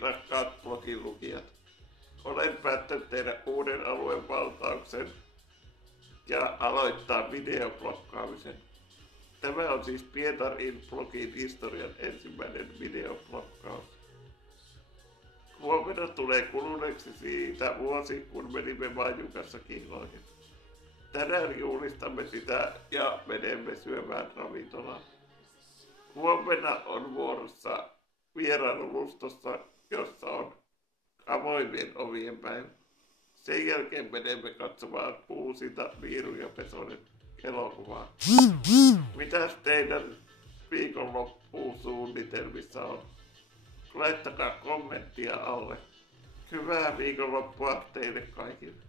Moi rakkaat blogin lukijat. Olen päättänyt tehdä uuden alueen valtauksen ja aloittaa videoblokkaamisen. Tämä on siis Pietarin blogin historian ensimmäinen videoblokkaus. Huomenna tulee kuluneeksi siitä vuosi, kun menimme Majukassa kihlaille. Tänään juhlistamme sitä ja menemme syömään ravintolaan. Huomenna on vuorossa vierailu Lustossa, jossa on avoimien ovien päivä. Sen jälkeen menemme katsomaan uusinta Miiru ja Pesonen elokuvaa. Mitäs teidän viikonloppuun suunnitelmissa on? Laittakaa kommenttia alle. Hyvää viikonloppua teille kaikille.